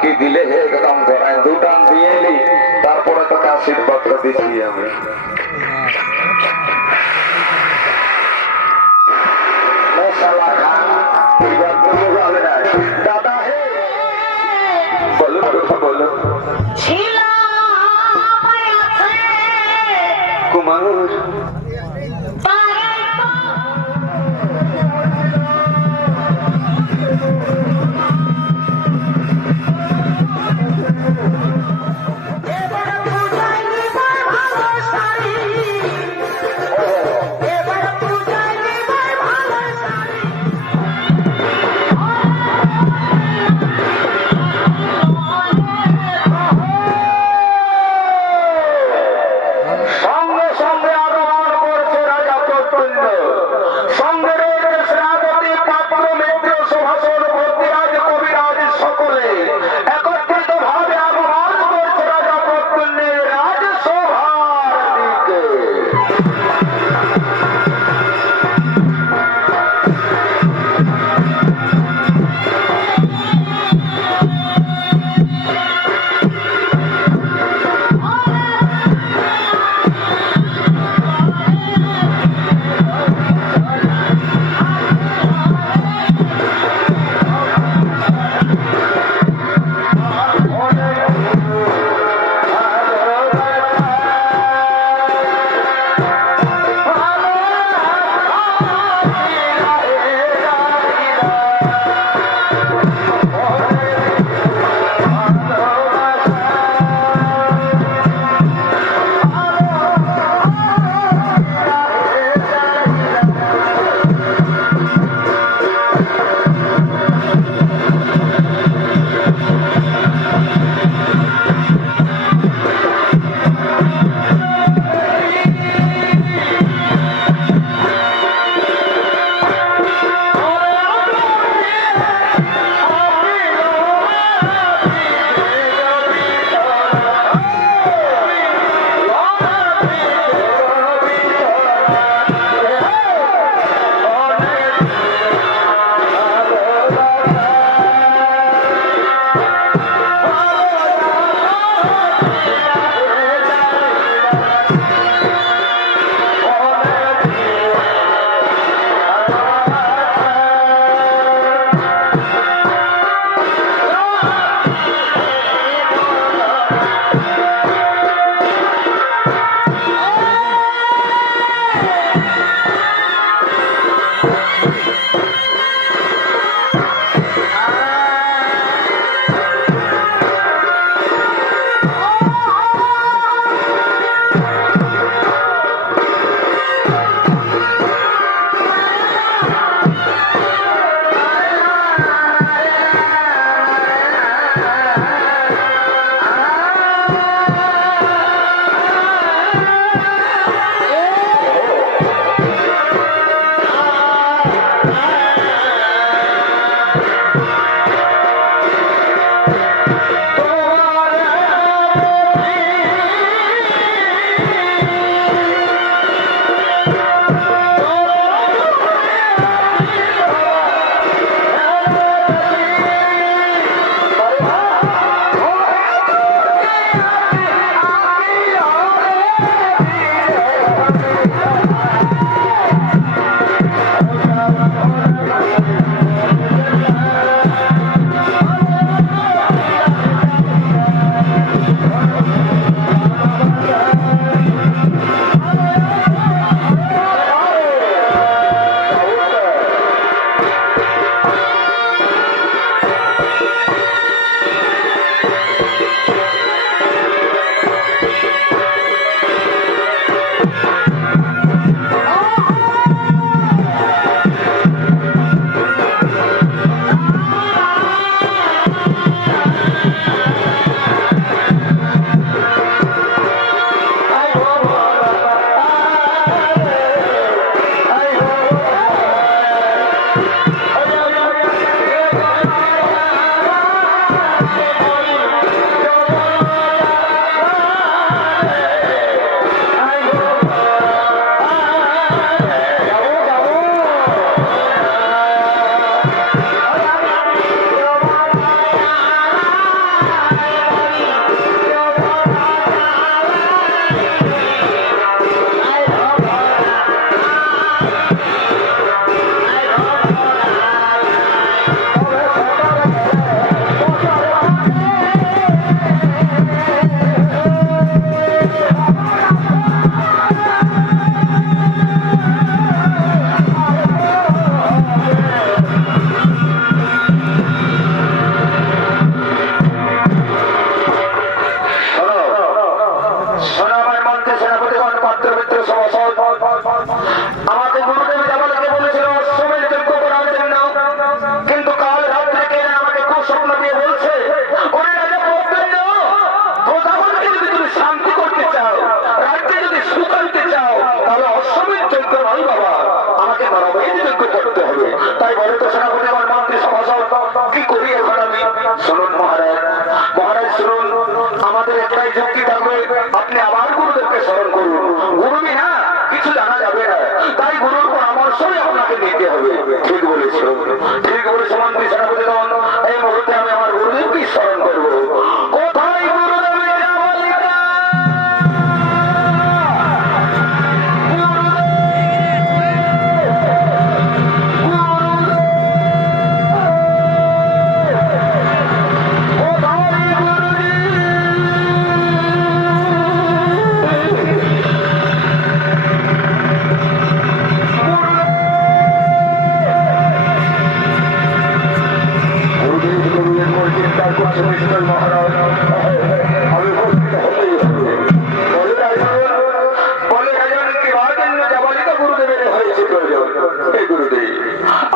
কি দিলে হে একদম গড়ায় দুটান দিয়ে এলি, তারপরে তোকে আশীর্বাদ দিচ্ছি আমি। দাদা হে বলুন, কথা বলুন। কুমার সঙ্গে সঙ্গে আগমন থাকবে আপনি আবার গুরুদেবকে স্মরণ করুন। গুরু বিনা কিছু জানা যাবে না, তাই গুরুর পরামর্শই আপনাকে নিতে হবে। ঠিক বলেছ, ঠিক বলেছ মন্ত্রী সেনাপতি দল। এই মুহূর্তে আমি আমার গুরুদেবকে স্মরণ করবো। কোথায় গুরুদেবের জামালিকা?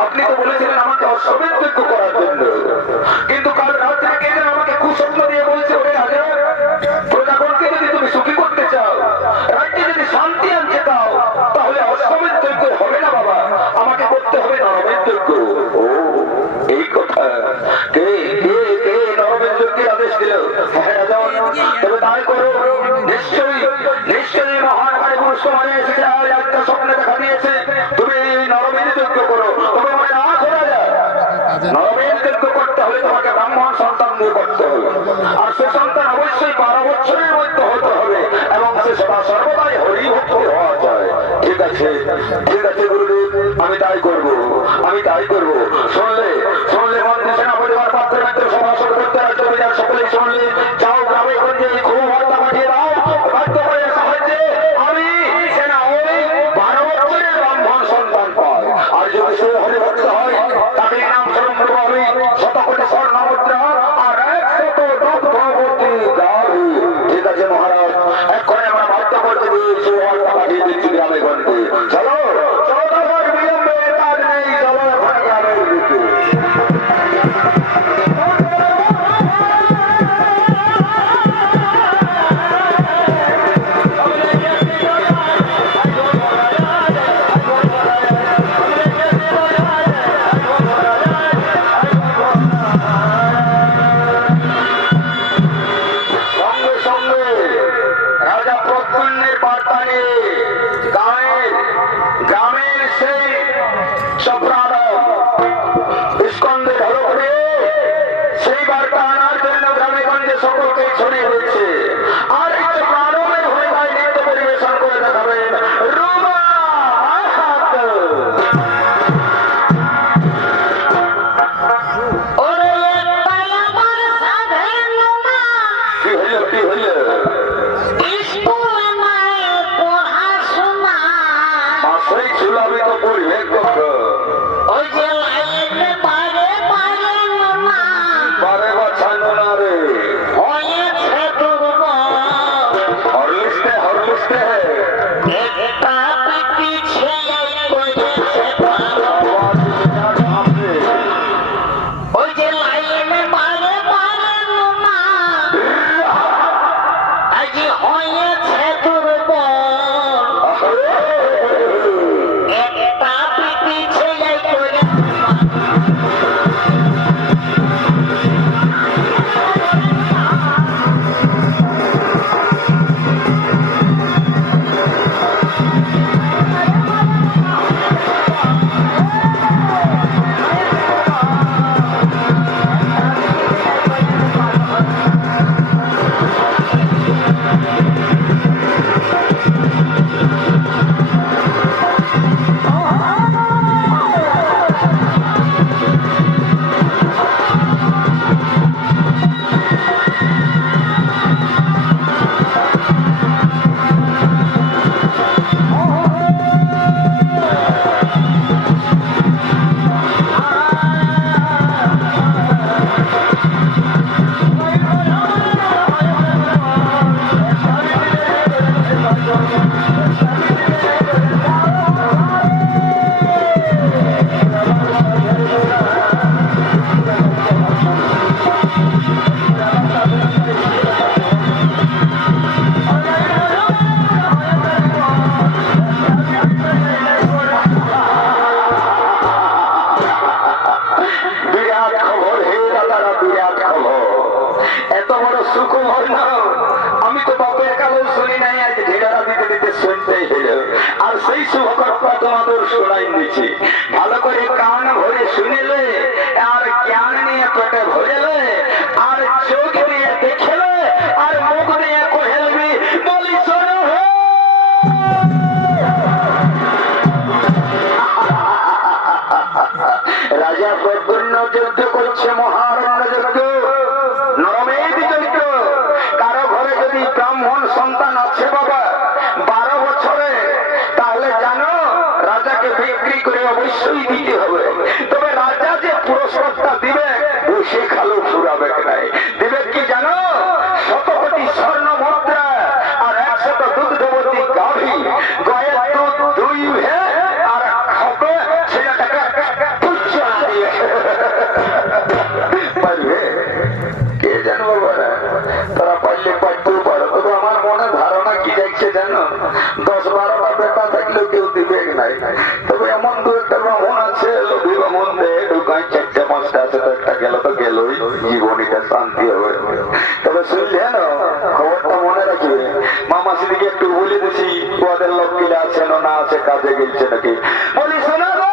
আপনি তো বলেছিলেন আমাকে অশ্বমেধ যজ্ঞ করার জন্য, কিন্তু কাল রাত্রে কে যেন আমাকে কুস্বপ্ন দিয়ে বলছে, ওরে রাজা, প্রজাগণকে যদি তুমি সুখী করতে চাও, রাজ্যে যদি শান্তি আনতে চাও, তাহলে অশ্বমেধ যজ্ঞ হবে না বাবা, আমাকে করতে হবে নরমেধ যজ্ঞ। ও এই কথা, কে কে কে নরমেধ যজ্ঞের আদেশ দিল? হ্যাঁ রাজা, তবে তাই করো। নিশ্চয়ই নিশ্চয়ই মহান ভাই পুরুষ মানে এসেছে, আর একটা স্বপ্নে দেখা দিয়েছে তুমি নরমেধ যজ্ঞ করো। তবে আমার না করা যায়, নরমেধ যজ্ঞ করতে হলে তোমাকে ব্রাহ্মণ সন্তান দিয়ে করতে হবে, আর সে সন্তান অবশ্যই 12 বছরের মধ্যে হতে হবে, এবং সে সদা সর্বদাই হরিভক্ত হওয়া যায়। ঠিক আছে, ঠিক আছে গুরুদেব, আমি তাই করব, আমি তাই করব। শুনলে শুনলে মন্ত্রী সেনাপতি পাত্র মিত্র সভাসদ করতে রাজ্য সকলেই শুনলে, যাও গ্রামে গঞ্জে খুব বার্তা পাঠিয়ে দাও, বাধ্য করে সাহায্যে আমি সেনা ওই 12 বছরের ব্রাহ্মণ সন্তান পাই, আর যদি সে হরিভক্ত হয় তাকে নাম স্মরণ করবো আমি 100 কোটি স্বর্ণ মুদ্রা আর 100 দুগ্ধবতী গাভী। ঠিক আছে মহারাজ, এক্ষণে আমরা বাধ্য করতে দিয়ে সে বার্তা পাঠিয়ে দিচ্ছি গ্রামে গঞ্জে। চলো চলো, তারপর বিলম্বে কাজ নেই, চলো এখন গ্রামের দিকে। সকলকে ছড়িয়ে দিচ্ছে, আর একটু প্রাণবের ভূমিকায় নৃত্য পরিবেশন করে দেখাবেন রুমা আহাত। কি হইল কি হইল? মাসেই ছিল, আমি তো পড়বে বারে বাছাই না রে, হরলিস্টে এত বড় সুখবর না, আমি তো শুনি নাই, আজ ঢেকারা দিতে দিতে শুনতেই হলো। আর সেই শুভ কথা তোমাদের শোনাই দিচ্ছি, ভালো করে কান ভরে শুনেলে, আর জ্ঞান নিয়ে পেটে ভরেলে, আর চোখ নিয়ে দেখেলে, আর মুখ নিয়ে কহেলবি, বলি শোনো হে। রাজা প্রদ্যুম্ন যুদ্ধ করছে, মহারণ্য যজ্ঞ, নরমেধ যজ্ঞ। কারো ঘরে যদি ব্রাহ্মণ সন্তান আছে বাবা 12 বছরে, তাহলে জানো রাজাকে বিক্রি করে অবশ্যই দিতে হবে। তবে রাজা যে পুরস্কারটা দিবে বসে খালো ফুরাবে নাই, দিবে কি জানো? 100 কোটি স্বর্ণ মুদ্রা আর 100 দুগ্ধবতী গাভী, গায়ের দুধ দুইবে আর খাবে ছেলেটাকে পুচ্ছা দিয়ে পারবে। কে জানো বাবা, তারা পারলে পারতেও পারো। তবে আমার মনে ধারণা কি দেখছে জানো, 10-12টা বেটা থাকলেও কেউ দিবে নাই। তবে এমন দু একটা ব্রাহ্মণ আছে, লোভী ব্রাহ্মণ দেয় ঢুকায় 4-5টা আছে, তো একটা গেল তো গেলই, জীবনীটা শান্তি হবে। তবে শুনলে না খবরটা মনে রাখবে, মামা সিদিকে একটু বলে দিছি ওদের লোক কিনা আছে না আছে, কাজে গেছে নাকি। বলি শোনা গো,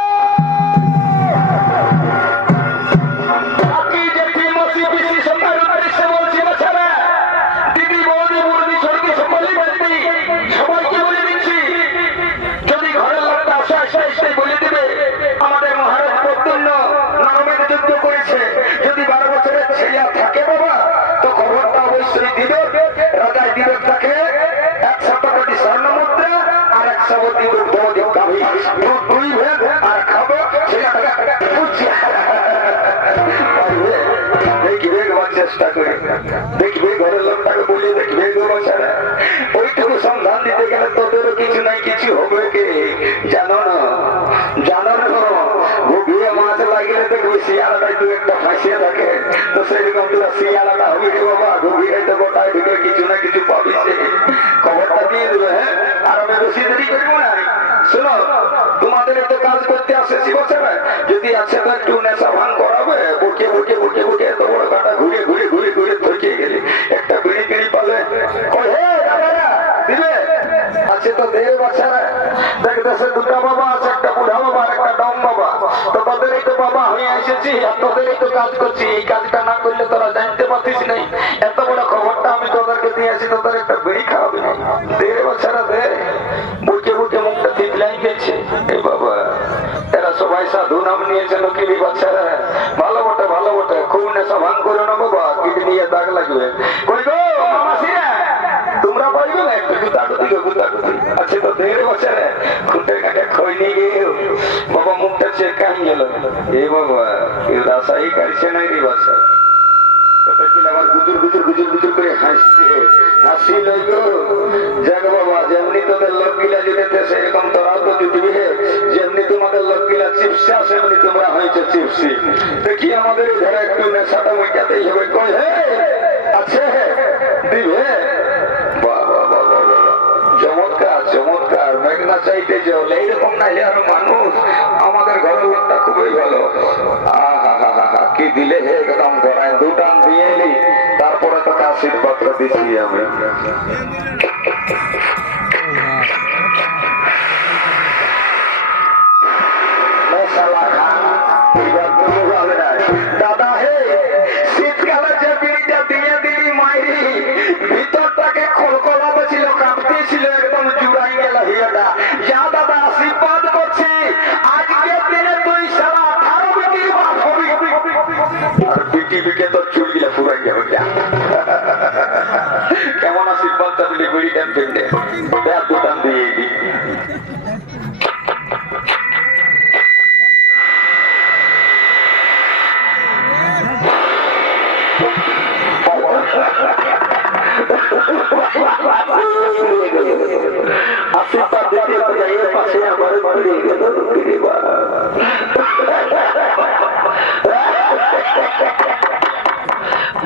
আমাদের মহারাজ প্রদ্যুম্ন নরমেধ যুদ্ধ করেছে। যদি 12 বছরের ছেলে থাকে বাবা, তো খবরটা অবশ্যই দিবে। রাজায় দিবে তাকে 100 কোটি স্বর্ণ মুদ্রা আর 100 দুগ্ধবতী গাভী, দুই ভেদ আর খাবে ছেলেটাকে পুচ্ছা। দেখবে চেষ্টা করে, দেখবে ঘরের লোকটাকে বলিয়ে দেখবে গো বাচ্চারা। ওইটুকু সন্ধান দিতে গেলে তোদেরও কিছু নাই কিছু হবে কে জানো না, জানো না। ঘুগিয়ে মাছ লাগিয়ে দেখবে শিয়ালাটাই দু একটা ফাঁসিয়ে থাকে, তো সেরকম তোরা শিয়ালাটা হবে রে বাবা, ঘুগিয়ে তো গোটায় ঢুকে কিছু না কিছু পাবি। সে খবরটা দিয়ে দেবে। হ্যাঁ, আর আমি বেশি দেরি করবো না। শোনো, তোমাদের এত কাজ করতে আসে শিবসেবা, যদি আছে তো একটু নেশা ভান করাবে। বুকে বুকে বুকে বুকে এত বড় কাটা ঘুরে ঘুরে ঘুরে ঘুরে থকে গেলে একটা বিড়ি টিড়ি পালে দিবে আছে তো দেহ বাচ্চারা। দেখতেছে দুটা বাবা আছে, একটা বুড়া বাবা আর একটা ডম বাবা। তো তোদেরই তো বাবা হয়ে এসেছি আর তোদেরই তো কাজ করছি। এই কাজটা না করলে তোরা জানতে পারতিস নাই। এত বড় খবরটা আমি তোদেরকে দিয়েছি, তোদের একটা বিড়ি খাওয়াবি না। দেহ বাচ্চারা দে, বুকে বুকে মুখটা তিতলাই গেছে। এই বাবা, এরা সবাই সাধু নাম নিয়েছে নকিলি বাচ্চারা। ভালো বটে, ভালো বটে, খুব নেশা ভাঙ করে না বাবা, কিডনি এ দাগ লাগবে। কই গো মামাসিরা, তোমরা পাইবে না একটু গুতাগুতি গুতাগুতি আছে তো দেহ বাচ্চারা। খুঁটে কাটে খই নিয়ে গিয়ে বাবা মুখটা চেকাই গেল। এ বাবা, কেউ রাসাই কাটছে না রে বাচ্চা। আবার গুজুর গুজুর গুজুর গুজুর করে হাসছে, হাসি লইল। যাক বাবা, যেমনি তোদের লোক গিলা জুটেছে সেরকম তোরাও তো জুটবি। যেমনি তোমাদের লোক গিলা চিপসা, সেমনি তোমরা হয়েছে চিপসি। দেখি আমাদের ঘরে একটু নেশাটা মেটাতেই হবে। কই হে আছে দিবে। বাবা বাবা বাবা, চমৎকার চমৎকার। মেঘনা চাইতে জল এইরকম না হলে আর মানুষ। আমাদের ঘরের লোকটা খুবই ভালো। কি দিলে হে একদম গড়ায় দুটান দিয়ে এলি, তারপরে তোকে আশীর্বাদ দিচ্ছি আমি। দাদা হে, শীতকালে যে বিড়িটা দিয়ে দিলি মাইরি, ভিতরটাকে খলকলা ছিল, কাঁপতেছিল, একদম জুড়াই গেল হিয়াটা। যা দাদা, আশীর্বাদ করছি, আজকের দিনে তুই সারা 18 বিটির বাপ হবি। আর বিটি বিকে তোর চুলগুলা ফুরাই যাবে। কেমন আশীর্বাদটা দিলি বিড়িটা ফেললে, দুটান দিয়ে দি। আশীর্বাদ দিতে এর পাশে আমার বাড়ি গেল।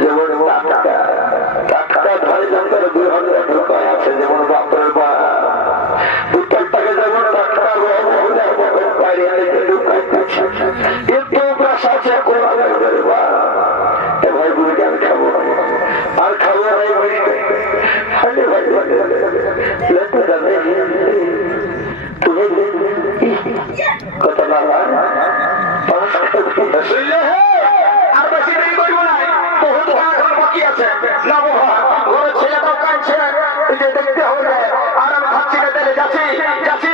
যেমন টাকা ধরে যন্ত্র 200 ঢুকায় আছে, যেমন বাপের বা কত বাবা আর বেশি দেরি করবো না, বহুত এখন বাকি আছে না বাবা। ঘরে ছেলেটাও কাঁদছে, এই যে দেখতে হবে। আর আমি ভাবছি না তাহলে যাচ্ছি যাচ্ছি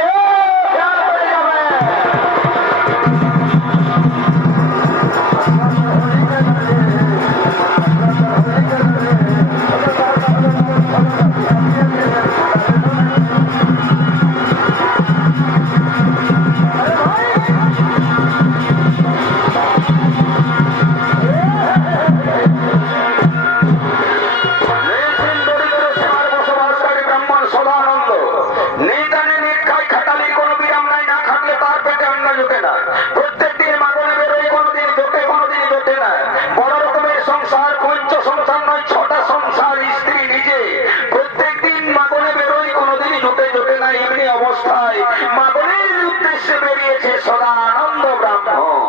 অবস্থায় মাগনের উদ্দেশ্যে বেরিয়েছে সদানন্দ ব্রাহ্মণ।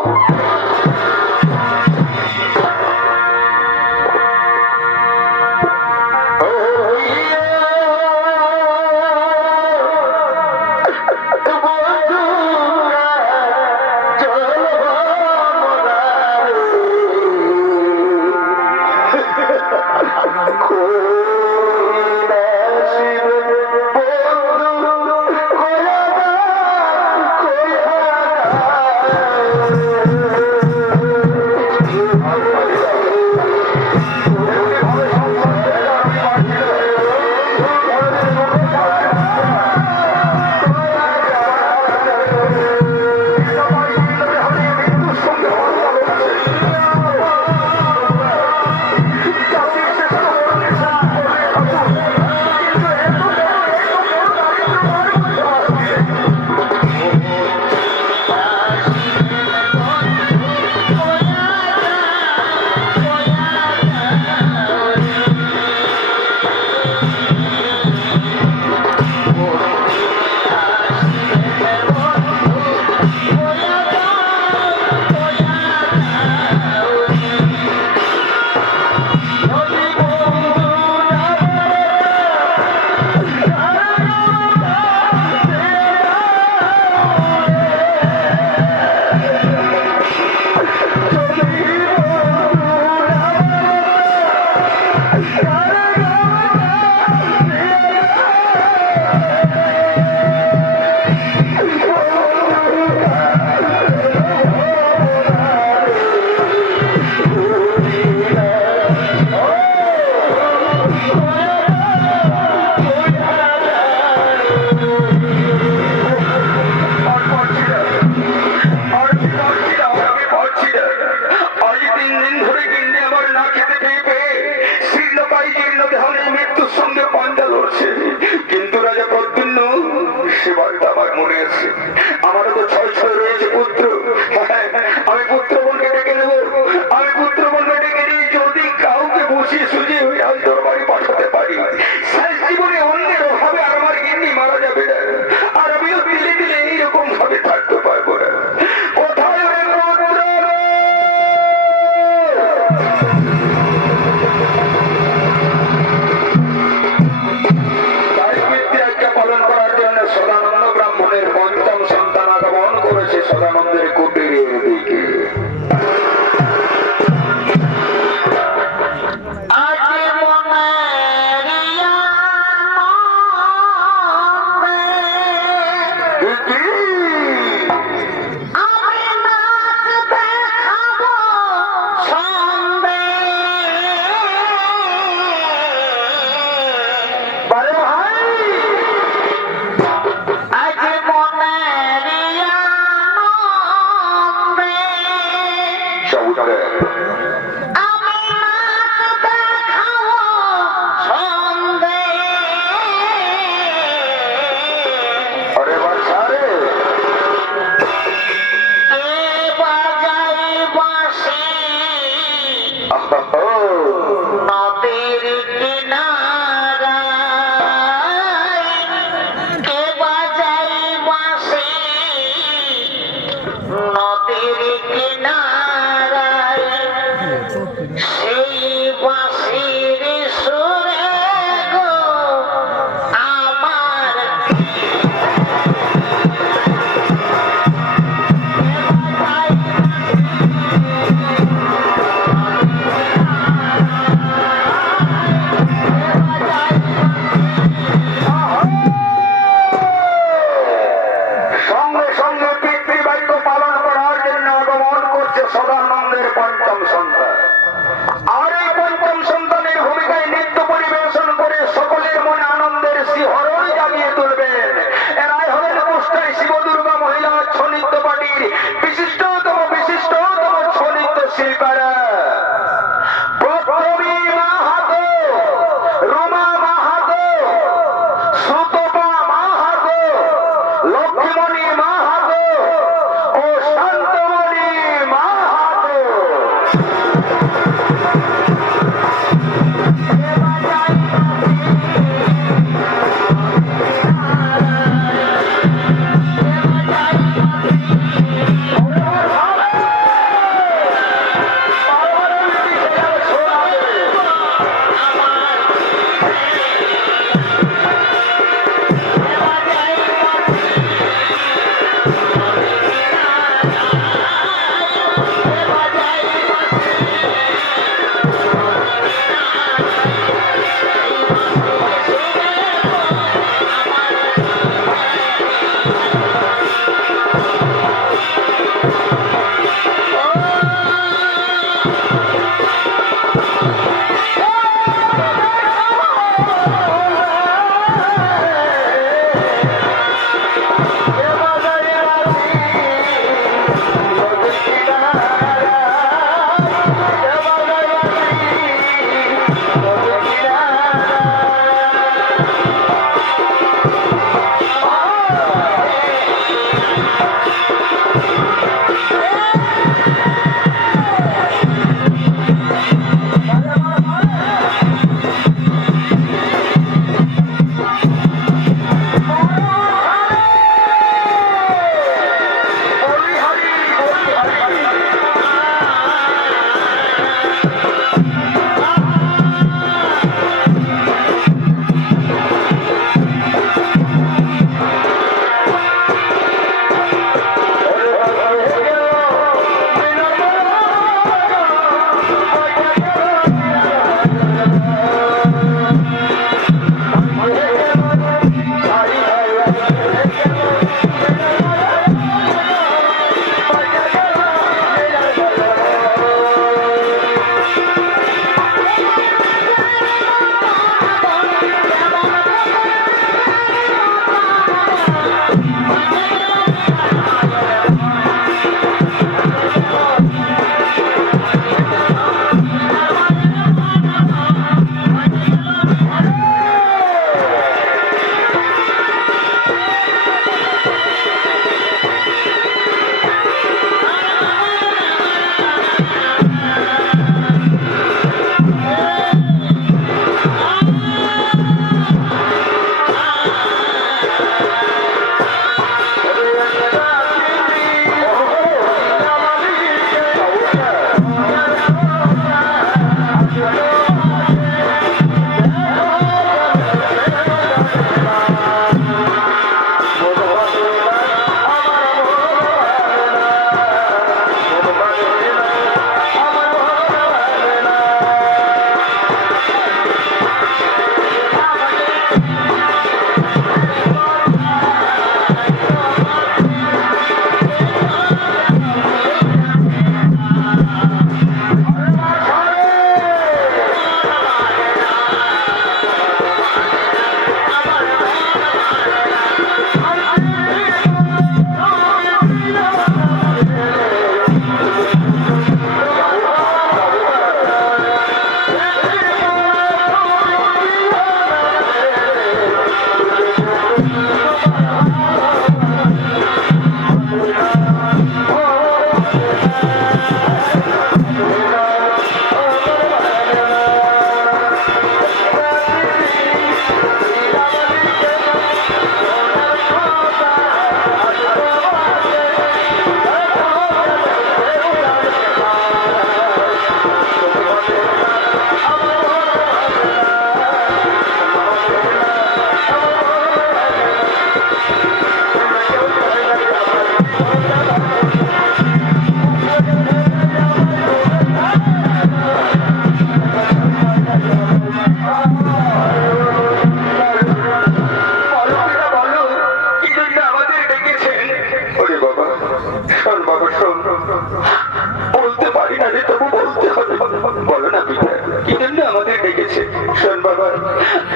কিন্তু রাজা প্রদ্যুম্ন সেবারটা আমার মনে আছে। আমারও তো ছয় ছয় রয়েছে পুত্র। আমি পুত্র বোনকে ডেকে নেবো, আমি পুত্র বোনকে ডেকে নিয়ে যদি কাউকে বসিয়ে সুজিয়ে ওই রাজ দরবারে পাঠাতে পারি, শেষ জীবনে অন্যের অভাবে আর আমার গিন্নি মারা যাবে না, আর আমিও দিলে দিলে এইরকম ভাবে থাকতে পারবো না। কোথায় ওই পুত্র পালন করার জন্য সদানন্দ ব্রাহ্মণের পঞ্চম সন্তান আগমন করেছে সদানন্দের কুটিরের দিকে। আজ মনে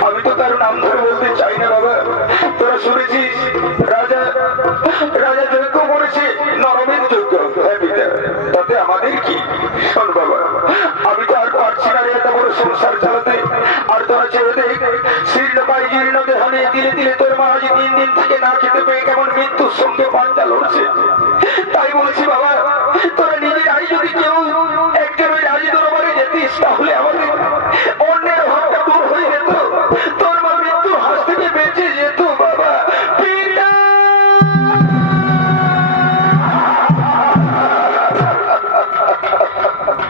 আমি তো তার নাম ধরে বলতে চাই না বাবা। তোরা শুনেছিস রাজা রাজা যজ্ঞ করেছে, নরমের যজ্ঞ। তাতে আমাদের কি? শোন বাবা, আমি তো আর পারছি না এত বড় সংসার চালাতে। আর তোরা চেয়ে দেখ, শীর্ণকায় জীর্ণ দেহানে দিলে দিলে তোর মা আজ 3 দিন থেকে না খেতে পেয়ে কেমন মৃত্যুর সঙ্গে পাঞ্জা লড়ছে। তাই বলছি বাবা, তোরা নিজের আই যদি কেউ একজন ওই রাজি দরবারে যেতিস, তাহলে আমাদের অন্যের হাতটা দূর হয়ে যেত, তোর মা মৃত্যুর হাত থেকে বেঁচে যেত বাবা। পিতা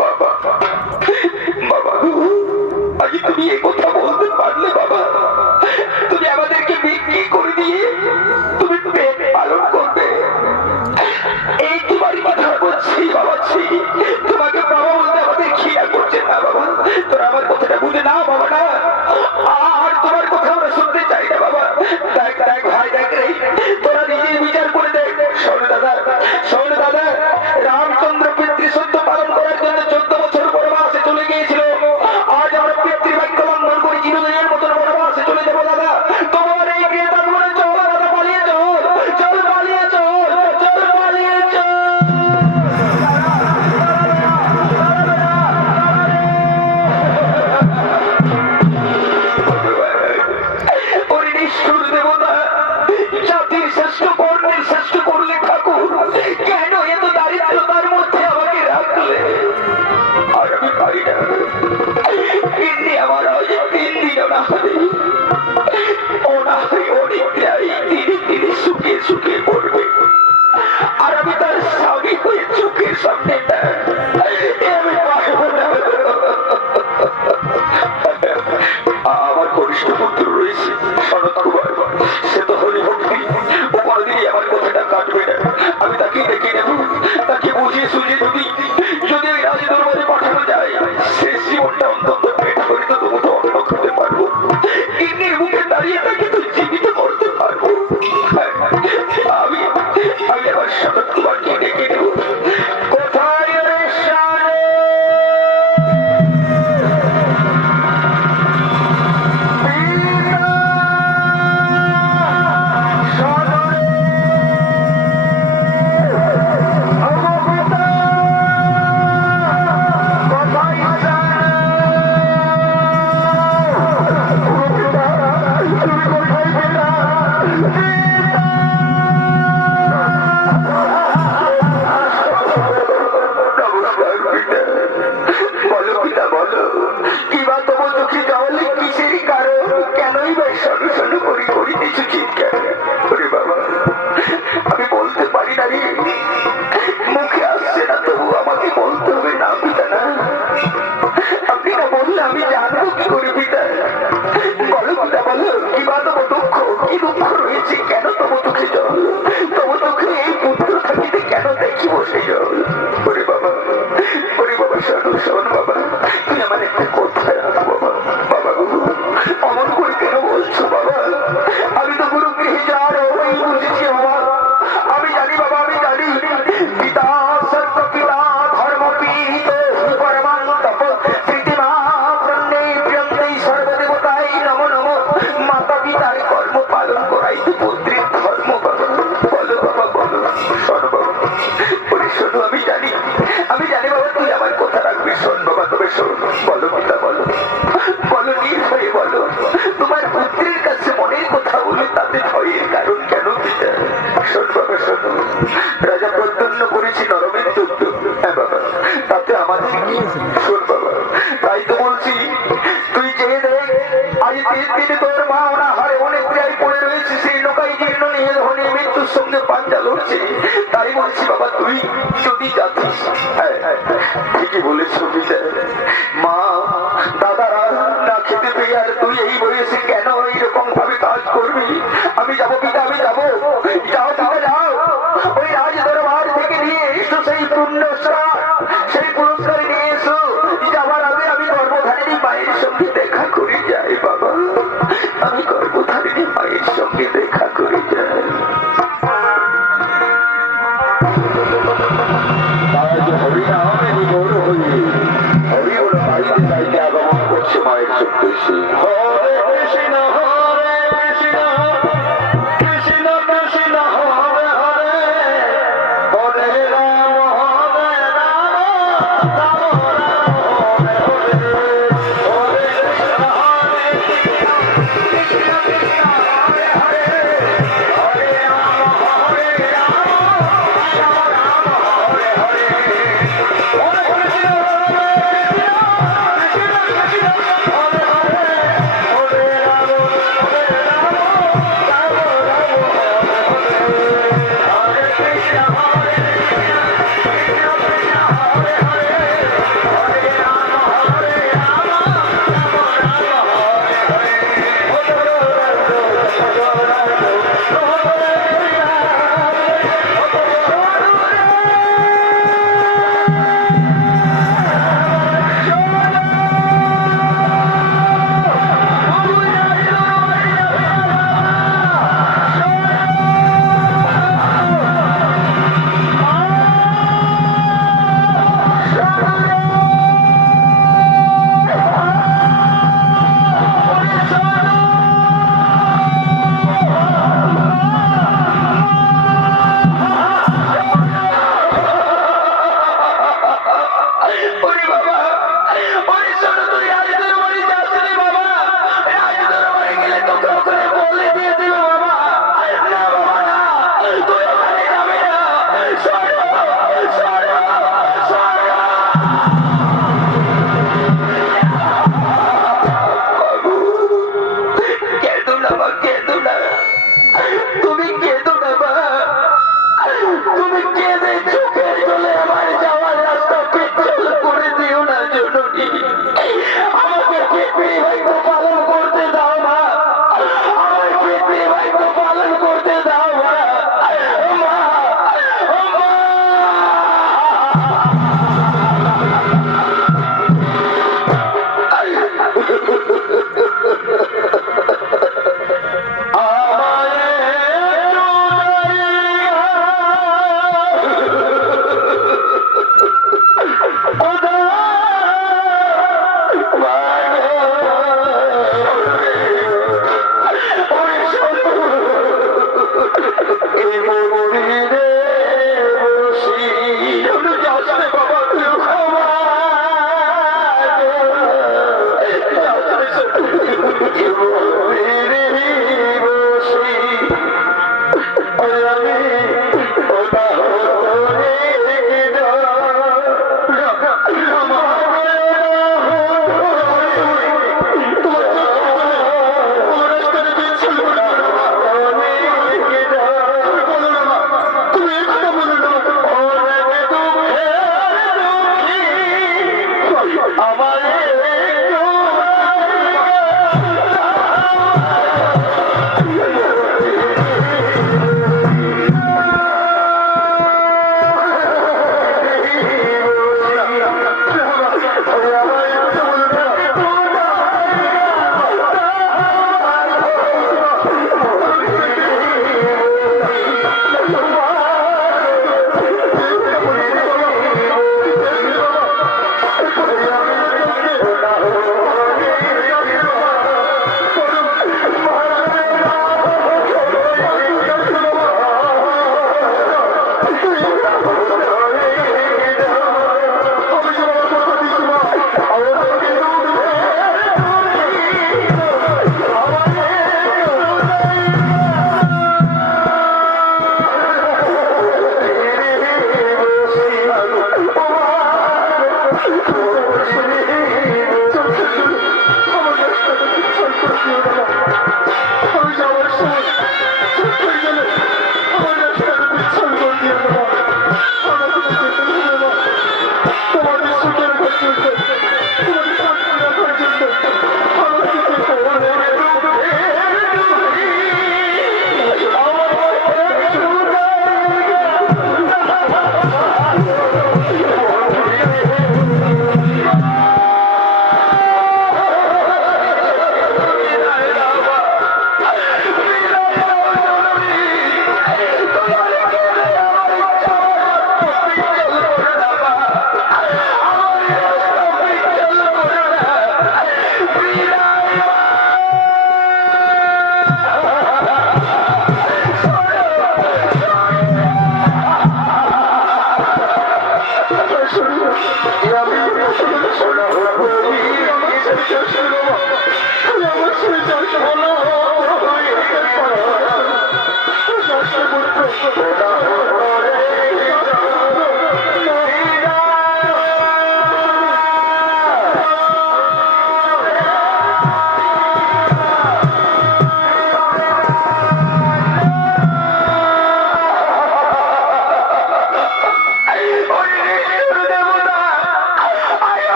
বাবা, বাবা আজ তুমি এই কথা বলতে পারলে বাবা? তুমি আমাদেরকে বিক্রি করে দিয়ে তুমি পেট পালন করবে, এই তোমারই কথা বলছি বাবা। তোমাকে বাবা বলতে আমাদের খিয়া করছে না বাবা। তোরা আমার কথাটা বুঝে না বাবা, না আর তোমার কথা আমরা শুনতে চাই না বাবা। দেখ দেখ ভাই, দেখ রে, তোরা নিজেই বিচার করে দেখ। শোন দাদা, শোন দাদা, রামচন্দ্র পিতৃসত্য পালন করার জন্য 14 বছর বনবাসে চলে গিয়েছিল। আজ আমরা পিতৃবাক্য লঙ্ঘন করে চিরদিনের মতন বনবাসে চলে যাবো দাদা। তোমার এই ক্রেতার মনে চল দাদা, পালিয়ে চল, চল পালিয়ে চল, চল পালিয়ে চল। ওরে নিষ্ঠুর দেবতা, জাতির শ্রেষ্ঠ বর্ণের শ্রেষ্ঠ করলে ঠাকুর, কেন এত দারিদ্রতার মধ্যে আমাকে রাখলে? আর আমি পারি না। কিন্তু আমার আজ 3 দিন অনাহারে অনিদ্রায় ধীরে ধীরে শুকিয়ে শুকিয়ে পড়বে। আর আমি তার স্বামী হয়ে চোখের সামনে আমি পারব না। আমার কনিষ্ঠ পুত্র রয়েছে শরৎ কুমার, সে তো হরিভক্তি, ও কোনদিনই আমার কথাটা কাটবে না। আমি তাকে ডেকে নেব, তাকে বুঝিয়ে সুঝিয়ে যদি ওই রাজ দরবারে পাঠানো যায়, শেষ জীবনটা অন্তত পেট ভরিত তবু তো অন্ন খেতে পারবো, কিডনির মুখে দাঁড়িয়ে তাকে তো জীবিত করতে পারবো। আমি আমার শরৎ কুমারকে ডেকে নেব। কোথায় রে শানে? আমি বলতে পারি না রে, মুখে আসছে না, তবু আমাকে বলতে হবে না পিতা। না আপনি না বললে আমি জানবো কি করে পিতা? বলো পিতা, বলো কি বা তবু দুঃখ, কি দুঃখ রয়েছে? কেন তবু চোখে জল? তবু চোখে এই পুত্র থাকিতে কেন দেখি বসে জল? ওরে বাবা, ওরে বাবা, শোনো শোন বাবা, তুই আমার একটা কথা রাখ বাবা। বাবা গুরু অমন করে কেন বলছো বাবা? আমি তো গুরু গৃহে যাওয়ার ওই বুঝেছি বাবা। আমি জানি বাবা, আমি জানি পিতা সত্য, পিতা ধর্ম পীত পরমান্তপ প্রীতিমা ব্রহ্মে প্রিয়ন্তে সর্বদেবতায় নমো নমো। মাতা পিতার কর্ম পালন করাই তো পুত্রের ধর্ম বাবা। বলো বাবা, বলো। শোনো বাবা, বলি শোনো, আমি জানি বাবা তুই আমার কথা রাখবি। শোন বাবা, তবে শোন, বলো পিতা, বলো বলো, নির্ভয়ে বলো, তোমার পুত্রের কাছে মনের কথা বলে তাতে ভয়ের কারণ কেন পিতা? শোন বাবা, শোনো, রাজা প্রত্যন্ন করেছি নরমের যজ্ঞ। হ্যাঁ বাবা, তাতে আমাদের কি? শোন বাবা, তাই তো বলছি, তুই চেয়ে দেখ, আজ 3 দিন তোর মা অনাহারে অনিদ্রায় পড়ে রয়েছে, সেই নৌকায় জীর্ণ নিয়ে ধনী মৃত্যুর সঙ্গে পাঞ্জা লড়ছে। তাই বলছি বাবা, তুই যদি যাচ্ছিস, ঠিকই বলেছ পিতা, মা দাদারা না খেতে পেয়ে আর তুই এই বয়সে কেন এইরকম ভাবে কাজ করবি? আমি যাবো পিতা, আমি যাবো। যাও পিতা, যাও, ওই রাজ দরবার থেকে নিয়ে এসো সেই পুণ্যশ্রম, সেই পুরস্কার নিয়ে এসো। যাবার আগে আমি গর্ভধারিণী মায়ের সঙ্গে দেখা করে যাই বাবা, আমি গর্ভধারিণী মায়ের সঙ্গে দেখা করে যাই। হরি বলে বাড়িতে আগমন করছে মায়ের চোখ।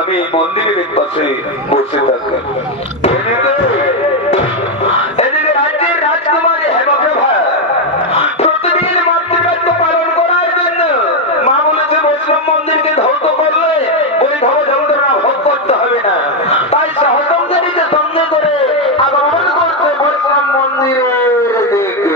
আমি মন্দিরের পাশে বসে থাকি। এদিকে রাজ্যের রাজকুমারী হেমপ্রভা প্রতিদিন মাতৃকার্য পালন করার জন্য মা বলেছে বৈষ্ণব মন্দিরকে ধ্বংস করলে ওই ভব যন্ত্রণা ভোগ করতে হবে না, তাই সহসঙ্গীকে সঙ্গে করে আগমন করছে বৈষ্ণব মন্দিরের দিকে।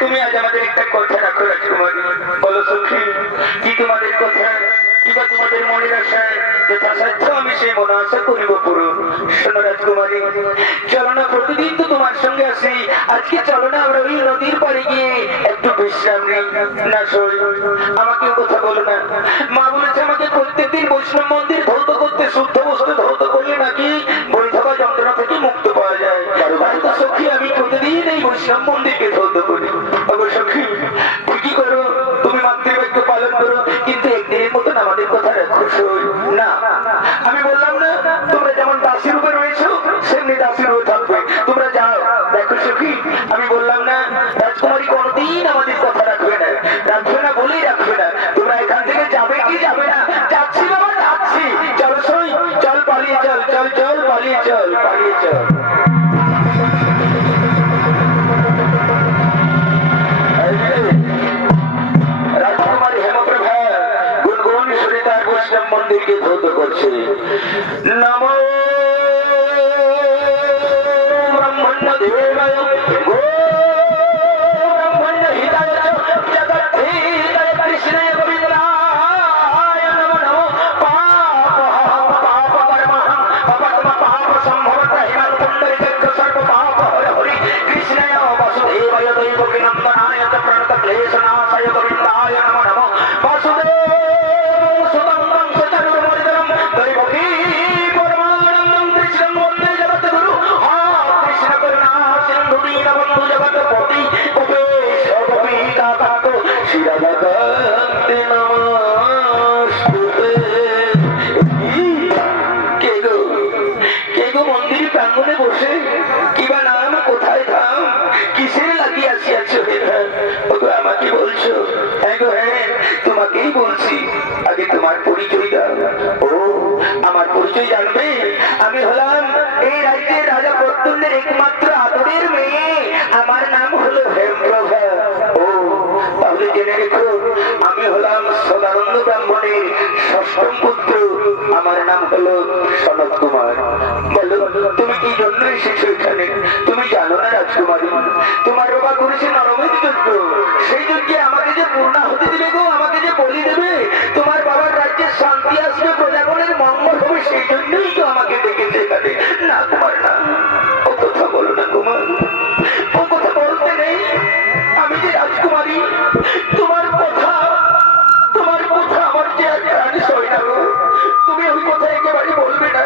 তুমি আজ আমাদের একটা কথা রাখো রাজকুমারী। বলো সখী, কি তোমাদের কথা কিংবা তোমাদের মনের আশায় যথাসাধ্য আমি সেই মনে আশা করিব পূরণ। শোনো রাজকুমারী, চলো না, প্রতিদিন তো তোমার সঙ্গে আসি, আজকে চলো না আমরা ওই নদীর পাড়ে গিয়ে একটু বিশ্রাম নিই। না সই, আমাকে কথা বলো না। মা বলেছে আমাকে প্রত্যেকদিন বৈষ্ণব মন্দির ধৌত করতে, শুদ্ধ বস্তু ধৌত করলে নাকি বই থাকা যন্ত্রণা থেকে মুক্ত পাওয়া যায়। তো সখী, আমি প্রতিদিন এই বৈষ্ণব মন্দিরকে ধৌত করি। সখী, ঠিকই করো, তুমি মাতৃবাক্য পালন করো, কিন্তু একদিনের মতন আমাদের কথা রাখো। না, আমি বললাম না তোমরা যেমন দাসী রূপে রয়েছো সেমনি দাসী রূপে থাকবে। তোমরা যাও। দেখো সখী, আমি বললাম না রাজকুমারী কোনদিন আমাদের কথা রাখবে না, রাখবে না বলেই রাখবে না। তোমরা এখান থেকে যাবে কি যাবে না? যাচ্ছি বাবা, যাচ্ছি। চল সই, চল পালিয়ে চল, চল চল পালিয়ে চল, পালিয়ে চল। রাজকুমারী হেমপ্রভা গুনগুন সুরে তার বৈষ্ণব মন্দিরকে ধৌত করছে। নমো ব্রহ্মণ্য দেবায় গো ব্রহ্মণ্য হিতায় জগদ্ধিতায় কৃষ্ণায় গোবিন্দায় নমো নমো পাপ কর্মহং পাপত্ম পাপ সম্ভবত হিমাল পুণ্ডরী যজ্ঞ সর্ব পাপ হর হরি কৃষ্ণায় বাসুদেবায় দৈবকী নন্দনায় চ প্রণত ক্লেশনাশায় গোবিন্দায় নমো নমো বাসুদেব সুতং বংশচরুর্মর্দনম দৈবকী পরম রাধাকান্তে নমস্তুতে। কে গো মন্দির প্রাঙ্গণে বসে কিবা নাম কোথায় ধাম কিসের লাগিয়ে আসিয়াছ? ওগো আমাকে বলছো? হ্যাঁ গো হ্যাঁ, তোমাকেই বলছি। আগে তোমার পরিচয় দাও। ও আমার পরিচয় জানবে? আমি হলাম এই রাজ্যের রাজা প্রত্যুন্নের একমাত্র আদরের মেয়ে। আমার নাম হলো হেমপ্রভা। ও তাহলে জেনে রেখো, আমি হলাম সদানন্দ ব্রাহ্মণের ষষ্ঠম পুত্র। আমার নাম হলো সনত কুমার। বলো তুমি কি জন্য এসেছো এখানে? তুমি জানো না রাজকুমারী, তোমার বাবা করেছে নরমের যজ্ঞ। সেই যজ্ঞে আমাকে যে পূর্ণা হতে দেবে গো, আমাকে যে বলি দেবে, তোমার বাবার রাজ্যে শান্তি আসবে, প্রজাগণের মঙ্গল হবে, সেই জন্যই তো আমাকে ডেকেছে এখানে। না কুমার না, ও কথা বলো না কুমার, ও কথা বলতে নেই। আমি যে রাজকুমারী, তোমার কথা আমার যে কানে সয় না গো। তুমি ওই কথা একেবারে বলবে না,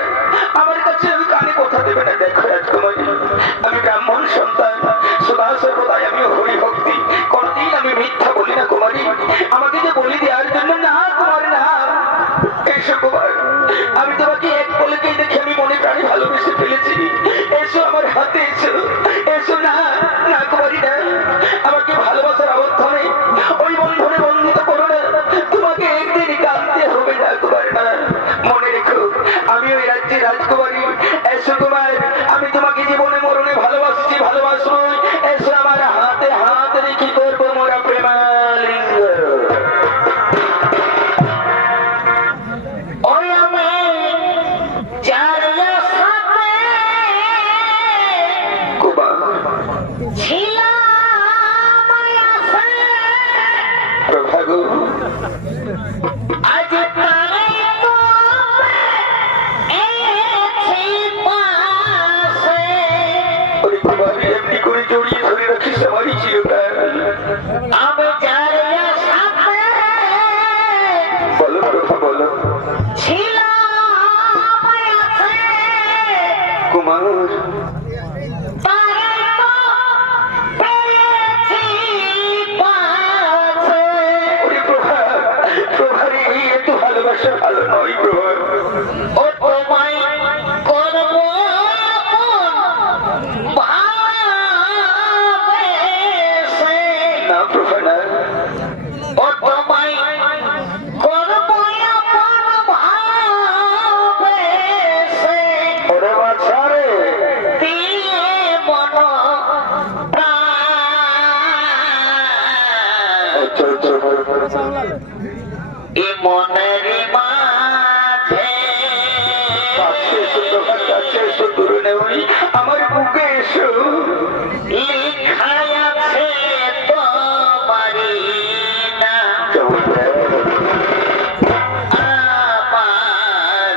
আমার কাছে ওই কানে কথা দেবে না। দেখো রাজকুমারী, আমি ব্রাহ্মণ সন্তান, সদা সর্বদাই আমি হরিভক্তি, কোনদিন আমি মিথ্যা বলি না কুমারী। আমাকে যে বলি দেওয়ার জন্য না কুমার না। এসো কুমার, আমি তোমাকে এক পলকেই দেখে আমি মনে প্রাণে ভালোবেসে ফেলেছি। এসো আমার হাতে, এসো এসো। না না কুমারী না, আমাকে ভালোবাসার অবস্থানে ওই বন্ধনে বন্ধিত করো না। তোমাকে একদিন কাঁদতে হবে না কুমার না। মনে রেখো, আমি ওই রাজ্যের রাজকুমারী। এসো কুমার, আমি তোমাকে জীবনে মরণে ভালোবাসছি, ভালোবাসবো। এসো আমার হাতে হাত রেখে করবো মোরা প্রেমালিঙ্গ। এমনি করে জড়িয়ে ধরে রাখিস আমারই চিরকাল। বলো প্রভা বলো। কুমার ভালোবাসা ভালো নয় প্রভা। ও তোমায় করবো না প্রভা না। ও তোমায় করবো ওরে বাচ্চা রে, দিয়ে মন এ মনের মাঝে কাছে এসো, কাছে এসো, দূরে নেই, আমার বুকে এসো। লেখা আছে তোমারই নাম, আমার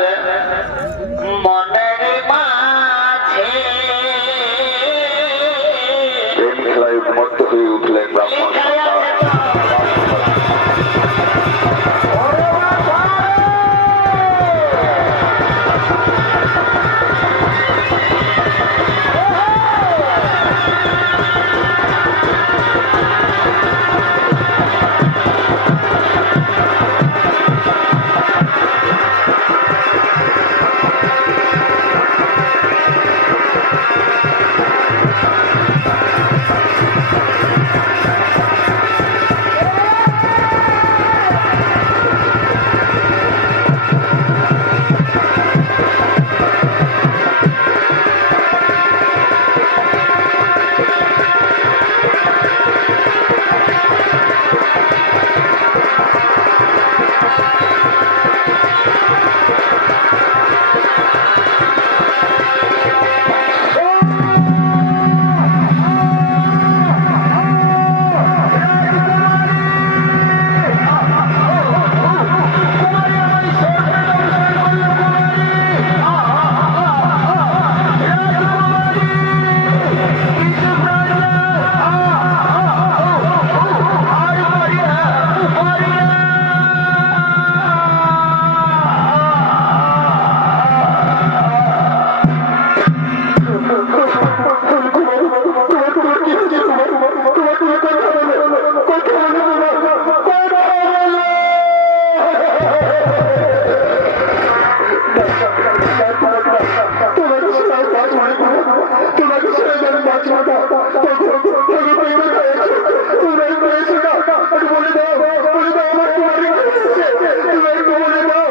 মনের মাঝে। প্রেম খেলায় উন্মত্ত হয়ে উঠলেন ব্রাহ্মণ। তোমাকে ছেড়ে দেন বাঁচবো না। তোমরা বলেছো না, বলে দাও আমার তোমার তুমি একটু বলে দাও।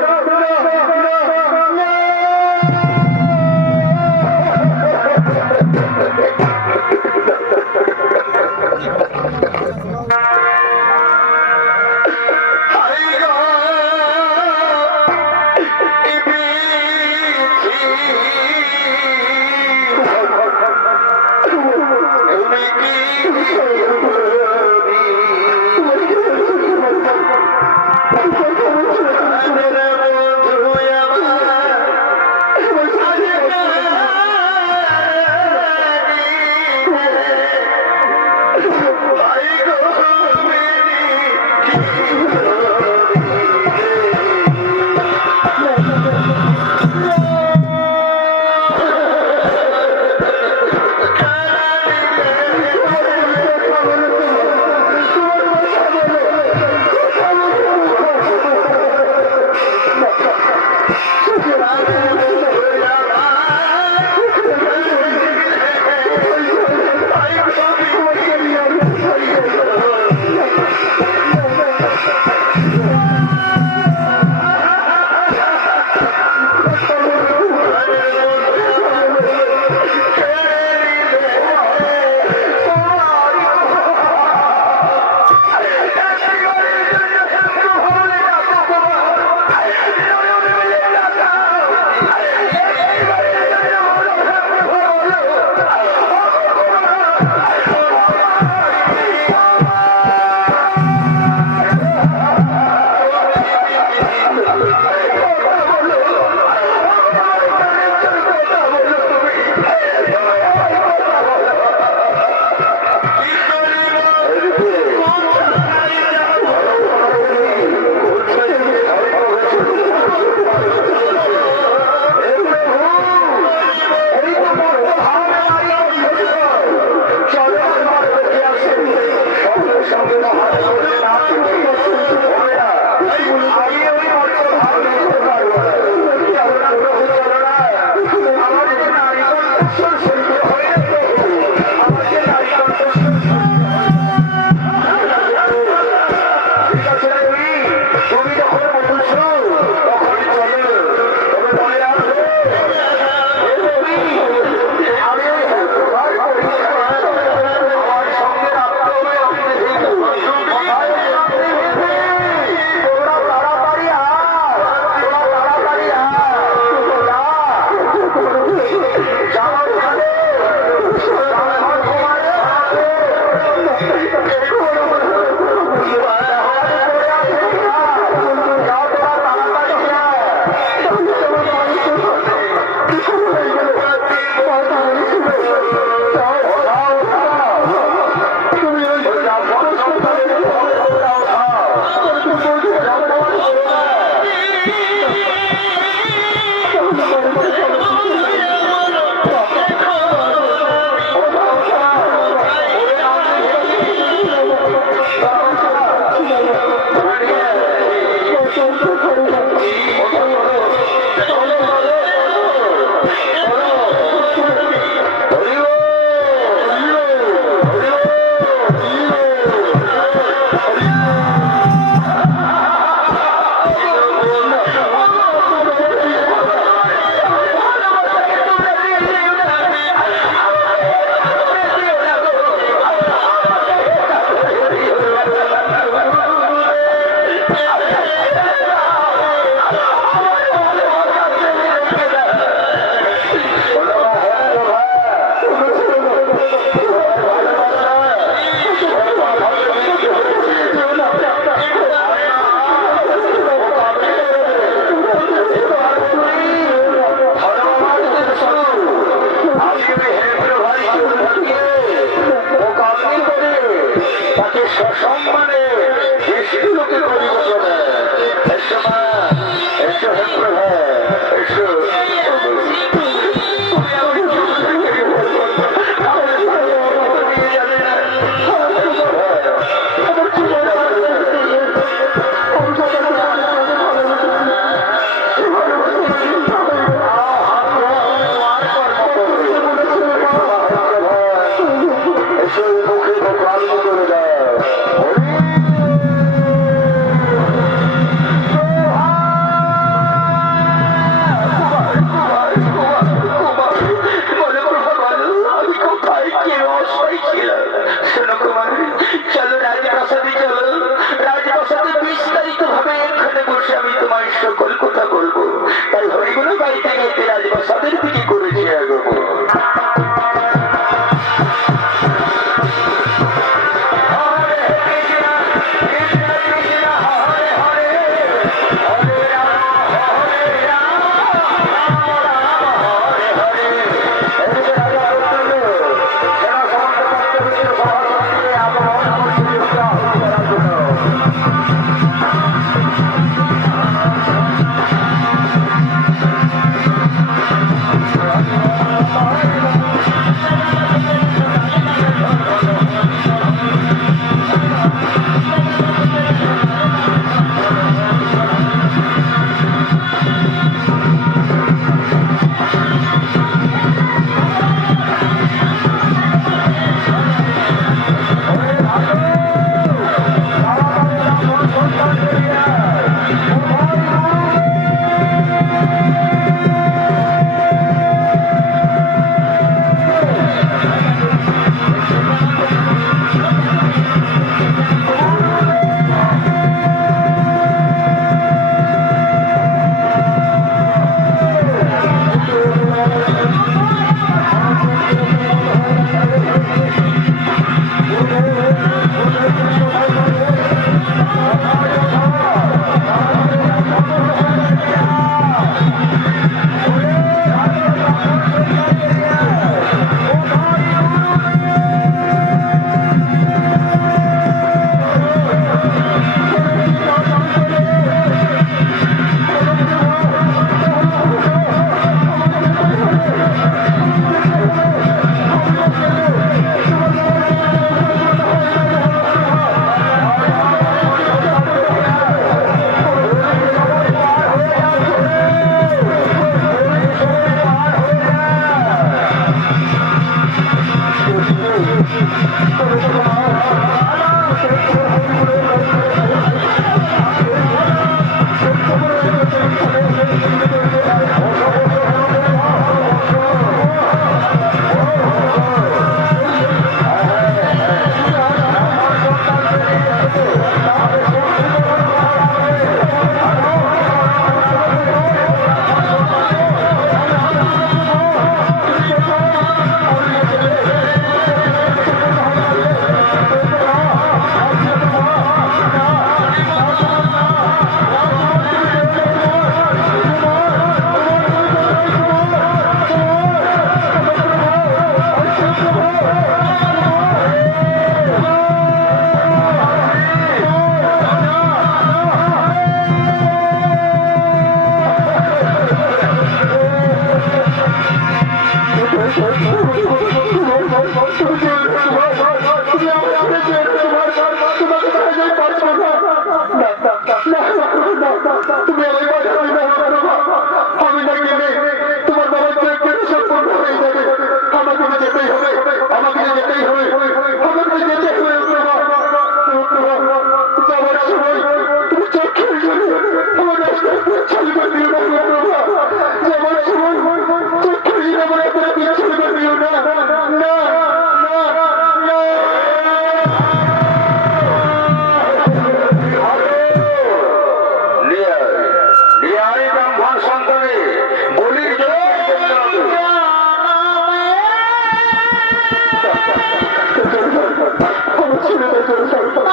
এই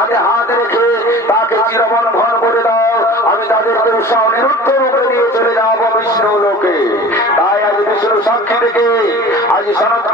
হাতে হাত রেখে তাকে চিরবন্ধন করে দাও। আমি তাদেরকে স্বনিরুদ্ধ রূপে নিয়ে চলে যাবো বিষ্ণু লোকে। তাই আজ বিষ্ণু সাক্ষী থেকে আজ সনৎ